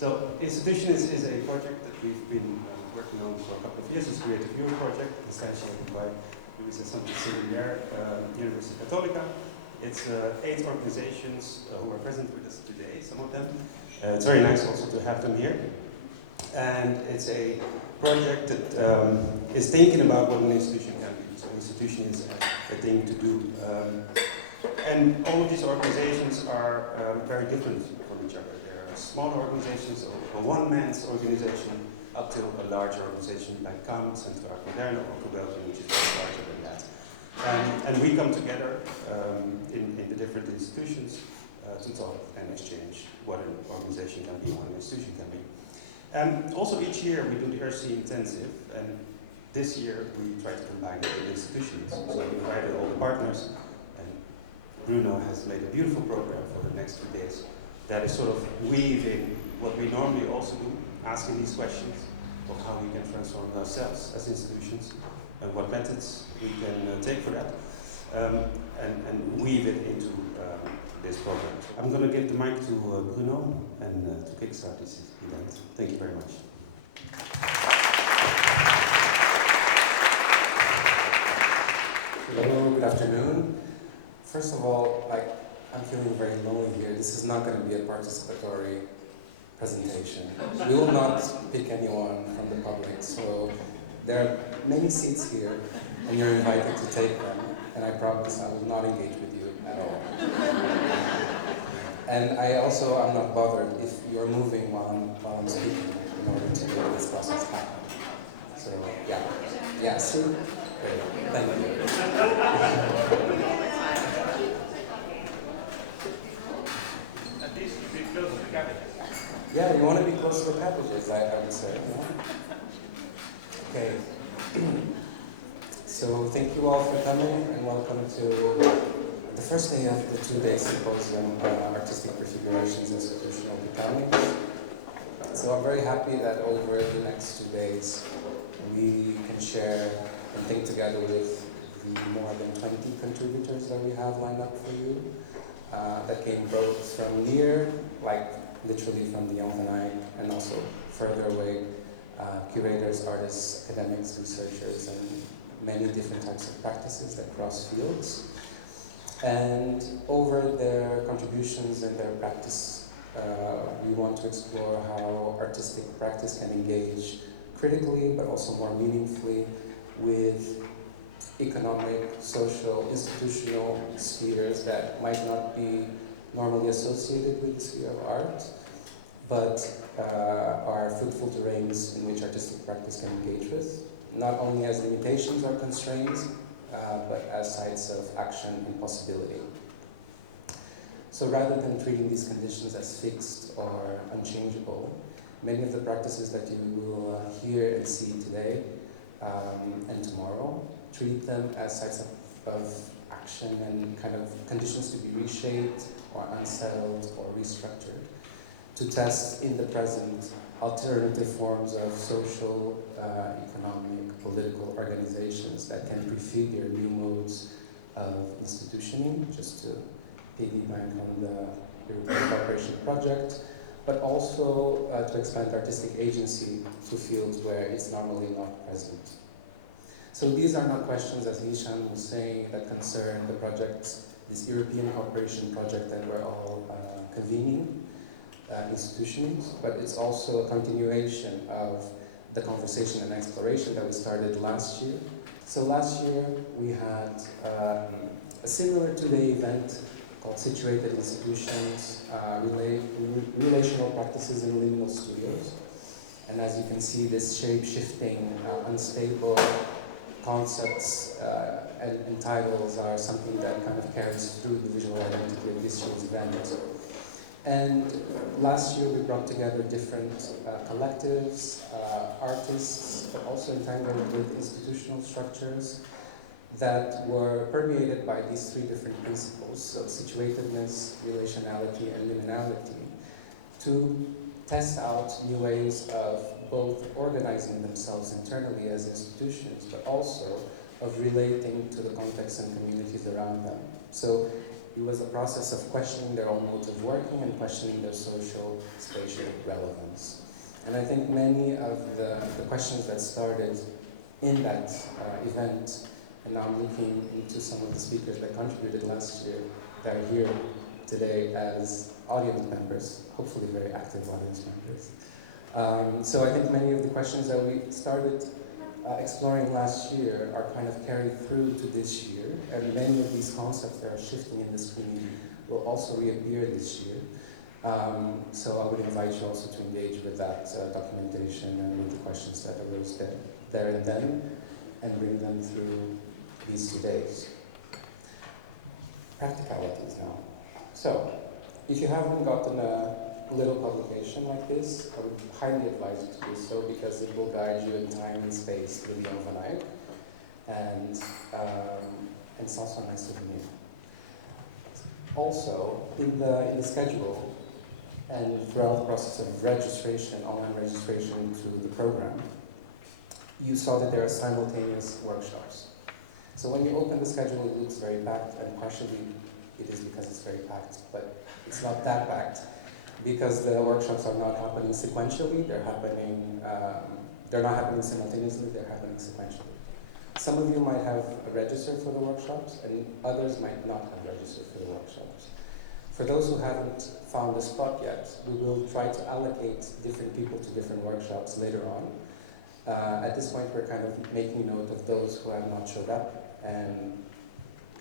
So Institution is a project that we've been working on for a couple of years. It's a Creative Europe project, instantiated by Luisa Santillere, University Católica. It's 8 organizations who are present with us today, some of them. It's very nice also to have them here. And it's a project that is thinking about what an institution can be. So an institution is a thing to do. And all of these organizations are very different from each other. There are smaller organizations, a one-man's organization, up to a larger organization like CAM, Centro Art Moderno, or Belgium, which is much larger than that. And we come together in the different institutions to talk and exchange what an organization can be, what an institution can be. And also each year we do the RC Intensive, and this year we try to combine it with institutions. So we invited all the partners, and Bruno has made a beautiful program for the next 2 days that is sort of weaving what we normally also do, asking these questions of how we can transform ourselves as institutions and what methods we can take for that, and weave it into this program. I'm going to give the mic to Bruno and to kickstart this event. Thank you very much. Hello, good afternoon. First of all, I'm feeling very lonely here. This is not going to be a participatory presentation. We will not pick anyone from the public, so there are many seats here, and you're invited to take them, and I promise I will not engage with you at all. And I also am not bothered if you're moving while I'm speaking in order to make this process happen. So, yeah, see? Great. Thank you. At least be close to the cabbages. Yeah, you want to be close to the cabbages, I would say. Yeah? Okay. So thank you all for coming, and welcome to the first day of the 2-day symposium on artistic prefigurations, institutional becoming. So I'm very happy that over the next 2 days we can share and think together with the more than 20 contributors that we have lined up for you, that came both from near, like literally from the Almeida, and also further away, curators, artists, academics, researchers, and many different types of practices that cross fields. And over their contributions and their practice, we want to explore how artistic practice can engage critically, but also more meaningfully with economic, social, institutional spheres that might not be normally associated with the sphere of art, but are fruitful terrains in which artistic practice can engage with, not only as limitations or constraints, but as sites of action and possibility. So rather than treating these conditions as fixed or unchangeable, many of the practices that you will hear and see today and tomorrow treat them as sites of action and kind of conditions to be reshaped or unsettled or restructured, to test in the present alternative forms of social, economic, political organizations that can prefigure new modes of institutioning, just to piggyback on the European Cooperation Project, but also to expand artistic agency to fields where it's normally not present. So these are not questions, as Hicham was saying, that concern the project, this European Cooperation Project that we're all convening, institutions, but it's also a continuation of the conversation and exploration that we started last year. So last year we had a similar 2-day event called Situated Institutions, Relational Practices in Liminal Studios. And as you can see, this shape-shifting, unstable concepts and titles are something that kind of carries through the visual identity of this year's event. And last year we brought together different collectives, artists, but also entangled with institutional structures that were permeated by these 3 different principles, so situatedness, relationality, and liminality, to test out new ways of both organizing themselves internally as institutions, but also of relating to the context and communities around them. So It was a process of questioning their own modes of working and questioning their social, spatial relevance. And I think many of the questions that started in that event, and now I'm looking into some of the speakers that contributed last year that are here today as audience members, hopefully very active audience members. So I think many of the questions that we started exploring last year are kind of carried through to this year, and many of these concepts that are shifting in this community will also reappear this year. So I would invite you also to engage with that documentation and with the questions that arose there and then, and bring them through these 2 days. Practicalities now. So, if you haven't gotten a little publication like this, I would highly advise you to do so because it will guide you in time and space through the overnight, and it's also a nice souvenir. Also, in the schedule and throughout the process of registration, online registration to the program, you saw that there are simultaneous workshops. So when you open the schedule, it looks very packed, and partially it is because it's very packed, but it's not that packed because the workshops are not happening sequentially. They're not happening simultaneously. They're happening sequentially. Some of you might have registered for the workshops, and others might not have registered for the workshops. For those who haven't found a spot yet, we will try to allocate different people to different workshops later on. At this point, we're kind of making note of those who have not showed up and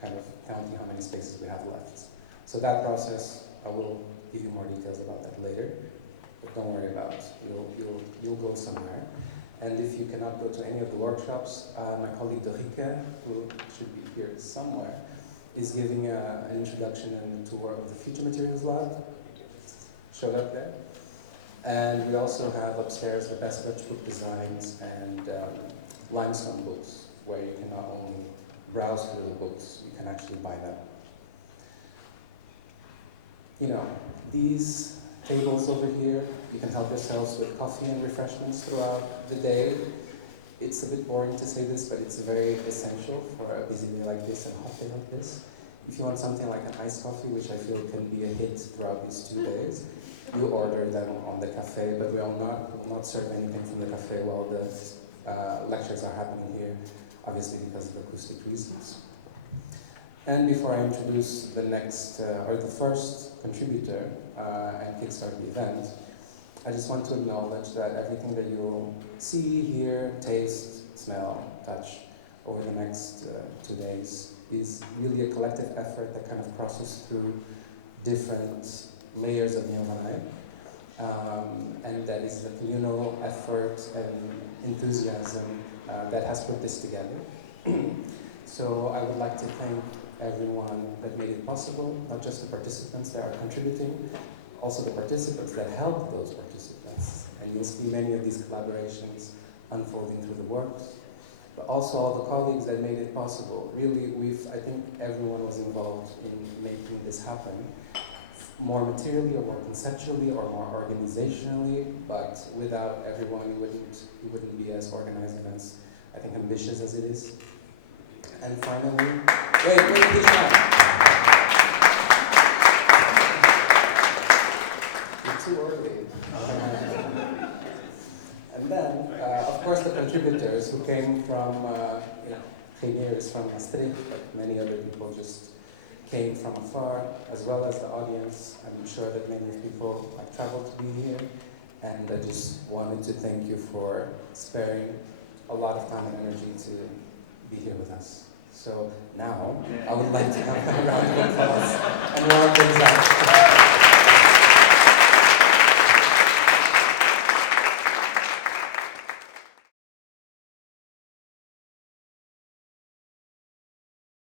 kind of counting how many spaces we have left. So that process, I will give you more details about that later, but don't worry about it. You'll go somewhere. And if you cannot go to any of the workshops, my colleague Hicham, who should be here somewhere, is giving an introduction and a tour of the Future Materials Lab. Showed up there. And we also have upstairs the best Dutch book designs and limestone books, where you can not only browse through the books, you can actually buy them. You know, these tables over here, you can help yourselves with coffee and refreshments throughout the day. It's a bit boring to say this, but it's very essential for a busy day like this and a hot day like this. If you want something like an iced coffee, which I feel can be a hit throughout these 2 days, you order them on the cafe, but we will not serve anything from the cafe while the lectures are happening here, obviously because of acoustic reasons. And before I introduce the next, or the first contributor and kickstart the event, I just want to acknowledge that everything that you'll see, hear, taste, smell, touch over the next 2 days is really a collective effort that kind of crosses through different layers of Neovanai, and that is the communal effort and enthusiasm that has put this together. So I would like to thank everyone that made it possible, not just the participants that are contributing, also the participants that helped those participants. And you'll see many of these collaborations unfolding through the works, but also all the colleagues that made it possible. Really, I think everyone was involved in making this happen, more materially or more conceptually or more organizationally, but without everyone, it wouldn't be as organized and as, I think, ambitious as it is. And finally, wait, Hicham. You're too early. And then, of course, the contributors who came from, Javier is from Maastricht, but many other people just came from afar, as well as the audience. I'm sure that many people have traveled to be here, and I just wanted to thank you for sparing a lot of time and energy to be here with us. So now, I would like to have a round of applause and welcome Zach.